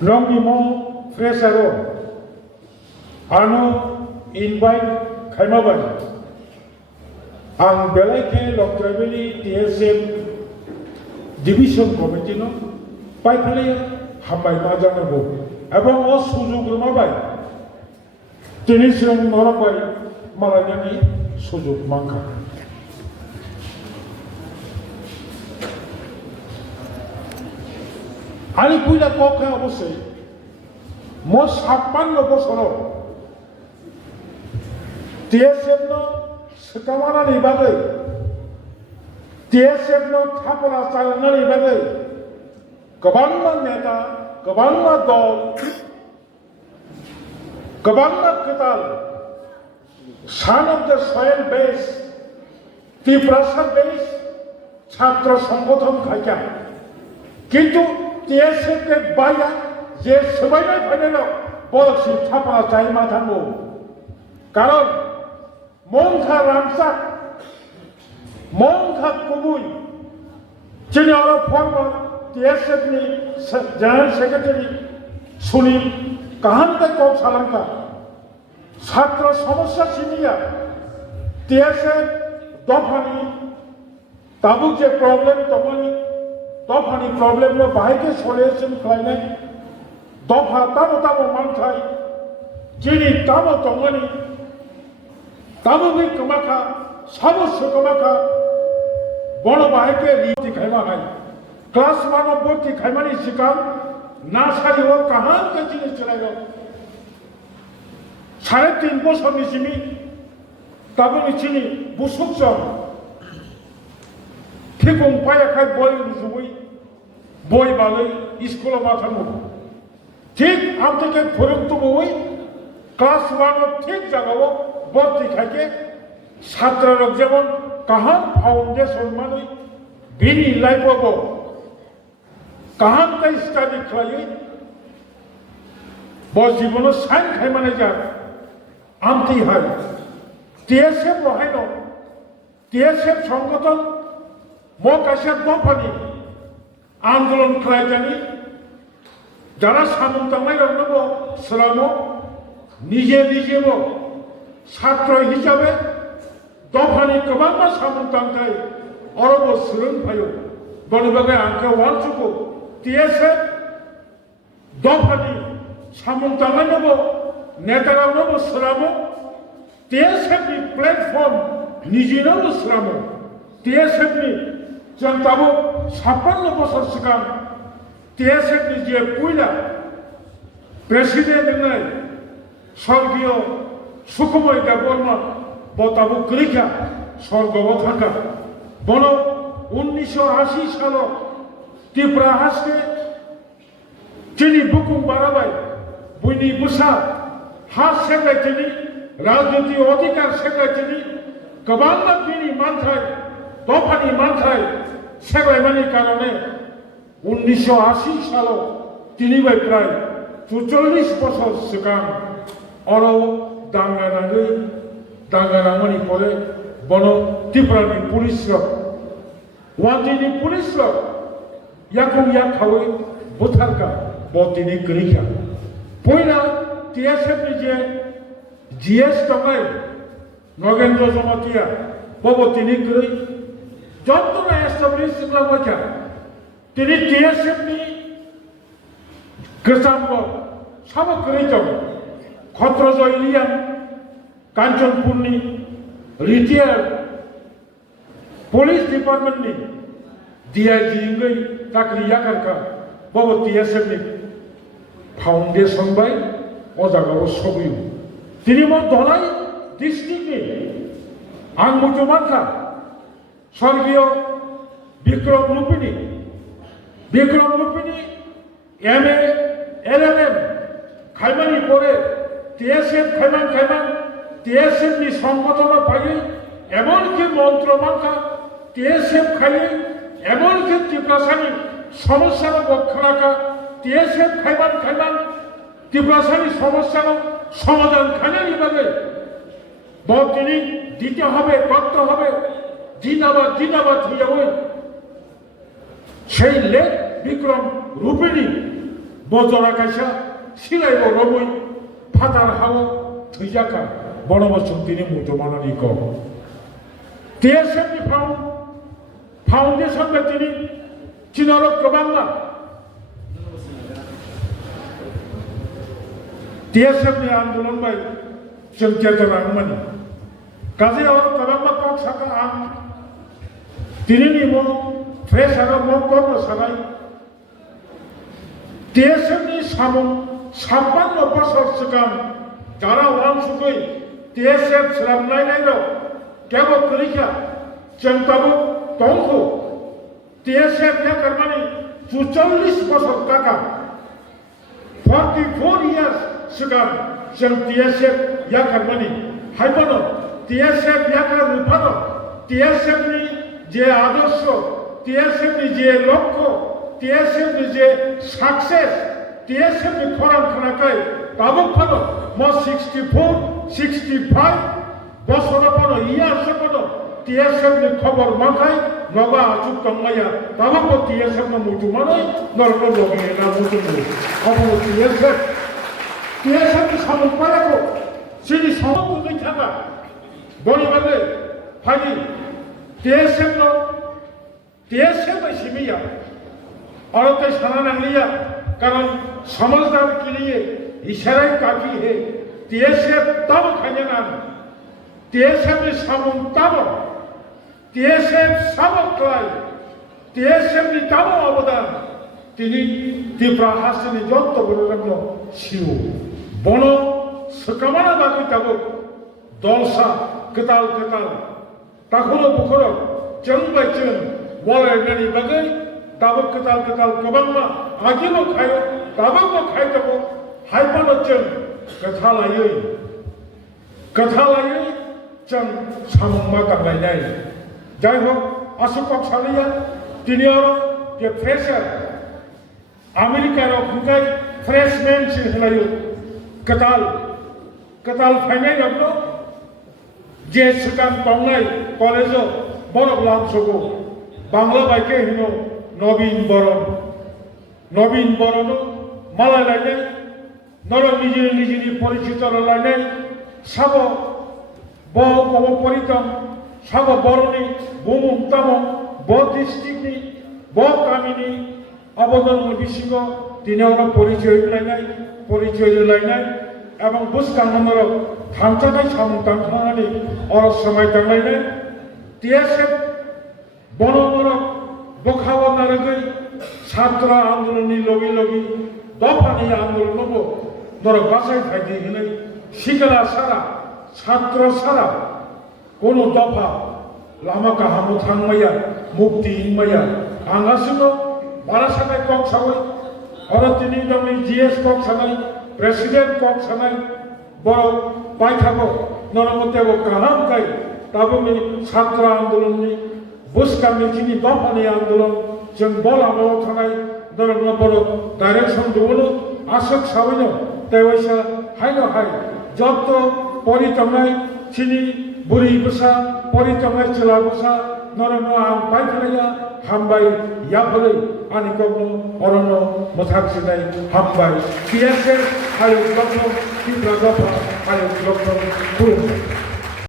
Longnimo Fresaro Ano invite Kaimabai Ang Belake Loctraveli TSM Division Committee no Paipale Hambai Majanago Abang O Suju Grumabai Tinisang Norabai Malanyani Suju Mangka Ali puila koka obose mos hapan lo bosoro TSM no sekamana ni bagai TSM no thapala chalna ni bagai kabangma neta kabangma dol kabangma ketal son of the soil base Tiprasa base ছাত্র সংগঠন খাইকা কিন্তু TSM বাইয়া যে সবাই final বলছি ছাপা চাই মাথানো কারণ মংখা রামসাক মংখা কুবুই যিনি আরো former TSM ni general secretary Sunil কাহানকে কম সালাঙ্কা ছাত্র সমস্যা সিনিয়া TSM দফানি তাবুক যে প্রবলেম তখনই দফানি প্রবলেম লো বাহিকে সলিউশন খাইনাই দফা তাবো তাবো মানথাই যিনি তাবো তমনি তাবুনি কমাখা সমস্যা কমাখা বড় বাহিকে রিতি খাইমা হাই ক্লাস মানো বর্তি খাইমানি শিকার না সারিও কাহান কে জিনিস চলাইল 3.5 বছর নিছিমি তাবুনি চিনি বুসুকজন ঠিকং পায়াখাই বই রুজুবই বই বালাই স্কুল মাথানো ঠিক আম থেকে ফরন্ত বই ক্লাস 1 ঠিক জায়গাও ভর্তি খাইকে ছাত্ররা যেমন কাহান ফাউন্ডেশন মানে বিনি লাইফব কাহান তাই স্টাডি খাই বস জীবন সাইন খাই মানে যা আমতি হয় TSM রহাইন TSM সংগঠন মকাশের দফানি আন্দোলন খাইজানি যারা সামন্তামাই রংনব শ্রম নিজে নিজেব ছাত্র হিসাবে দফানি গোबां সামন্তাंखाय অরব সুরুন ফায়ো বনবাগে আঙ্কে ওয়ানসুকো TSM দফানি সামন্তামাই নব নেতারা নব শ্রম TSM नि প্ল্যাটফর্ম নিজে নব শ্রম TSM नि जों दाबो 56 বছর सिगां TSM नि जे पुइला प्रेसिडेंट होननाय स्वर्गीय सुकुमय देबबर्मा बताबो गैखा स्वर्गआव थांखा बन 1980 सालाव त्रिपुरा हासके তিনি বুকুম বাড়াবাই বইনি বুসা হাত সেগাইছিনি রাজনীতি অধিকার সেগাইছিনি গোबां বিনি মানথাই দফানি মানথাই সেগাইমানি কারণে 1980 সালে তিনি প্রায় 44 বছর সিগাং অরো দাঙ্গানাঙ্গনি পরে বন ত্রিপুরানি পুলিশ ওয়ানজিনি পুলিশ ইয়াকুং ইয়াখাওই বুথারকা বতিনি গরিখা পয়লা TSM नि जे GS দঙ্গাই নগেন্দ্র জমাতিয়া ববতিনি গরি যতনা এস্টাবলিশ খালামকা তিনি TSM नि গোজামব সব গরি দং খত্রজয় লিয়ান কাঞ্চনপুরনি রিটায়ার পুলিশ ডিপার্টমেন্টনি DIG इंगै चाकरी याकारका बबो TSM नि फाउंडेशन बाय अजागाव सबुयो তিনি মো ধলাই ডিস্ট্রিক্টনি আং মুজমানকা স্বর্গীয় বিক্রম রূপিণী MA LLM খাইমানি পরে TSM খাইমান TSM नि সংগঠন পাই এমনকি মন্ত্রমানকা TSM খাই এমনকি ত্রিপুরাসানি সমস্যার বক্ষরাকা TSM খাইমান ত্রিপুরাসানি সমস্যার সমাধান খানানি বাগে বতিনি দিতে হবে করতে হবে জিন্দাবাদ হয়ে যাবে সেই লেখ বিক্রম রূপিণী बजरा कायसा सिलाय बरमै फादार हाव थैजाखा बनबसुमतिनि मुजमानानि क TSMनि फाउन्डेसन बेतिनि चिनारो गोबांमा TSMनि आन्दोलन बाय जों केतनांमोन गाजै और गोबांमा कक साका आं दिनैनि मो फ्रेस आरो मो कर्म सानाय TSMनि सामुं 56 बोसोर सिगां जारा उरांसुकै TSM स्लाबनाय केबो करिखा जों दाबो दंखौ TSM या करमानि 44 बोसोर काका 44 years सिगां जों TSM या करमानि हायबनो TSM या कर रुफानो TSM नि जे आदर्श TSM नि जे लक्ष्य TSM नि जे सक्सेस TSM नि खरां खानाखै दाबो फानो म 64 65 बोसोर पानो इयारसो पानो TSM नि खबर माखाय नगा आजुक दंमाया दाबो TSM न मुजुमानै नरको लगे ना मुजुमु अबो TSM नि सामुपायाखौ सिनि सामुखौ गैथागा बनिबाले फानि TSM सिमिया और ते साना नांलिया कारण समझदार के लिए इशारा ही काफी है TSM तब खाने ना TSM में सामुं तब TSM सामुं क्लाय TSM नि तब अवदान तिनी तीव्र हासिनी जोत बररंगो शिव बनो सकामाना बाकी तब दलसा केताल ताखुनो बुखुनो जों बायजों वलायनानै बागै दाबो केताल गोबांमा आजिनो खायो दाबो खायदाबो हायबानो जों कथालायै जों सामुंमा गांलायनाय जाय हक आसुकक सानैया दिनैआरो जे फ्रेसार आमेरिकायाव खुंखाय फ्रेशमेन सिन होलायो केताल फायनाय दंनो जे सिगां दंनाय कलेजाव बरफ लामसगौ बांला बायके हिनो नवीन बरन मालाय लायनाय नर निजिनि परिचित लायनाय साब परितम साब बरनि बुमुं ताम ब डिस्ट्रिक्टनि ब गामिनि अबदान बिसिङ दिनावनो परिचय लायनाय एवं बुसखांनाय थांजानाय सामुं दानखांनानै अर समाय दांलायनाय TSM बनमरक बोखावा नारगै छात्र आंदोलननि लगी दफानि आंदोलनबो नरक बासाय फायदि होनाय सिगला सारा छात्र सारा कोनो दफा लामा गाहामो थांमाया मुक्ति हिंमाया आंगासिनो बारासानाय कक सावै भारतनि दंनि GS कक सानाय प्रेसिडेंट कक सानाय बर बायथाबो नरमतेबो गाहामखाय दाबोनि छात्र आंदोलननि बुसखांनि दफानि आंदोलन जों बलामाव थानाय नरम बर डाइरेक्शन दङनो आसक सावैनो तेवैसा हायनो हाय जत परितमनाय सिनि बुरि बसा परितमनाय चला बसा नरम आं बायथानाया हामबाय याफलै आनि गनो अरनो मोथाखसिनाय हामबाय TSM हायो गनो तीव्र दफा हायो गनो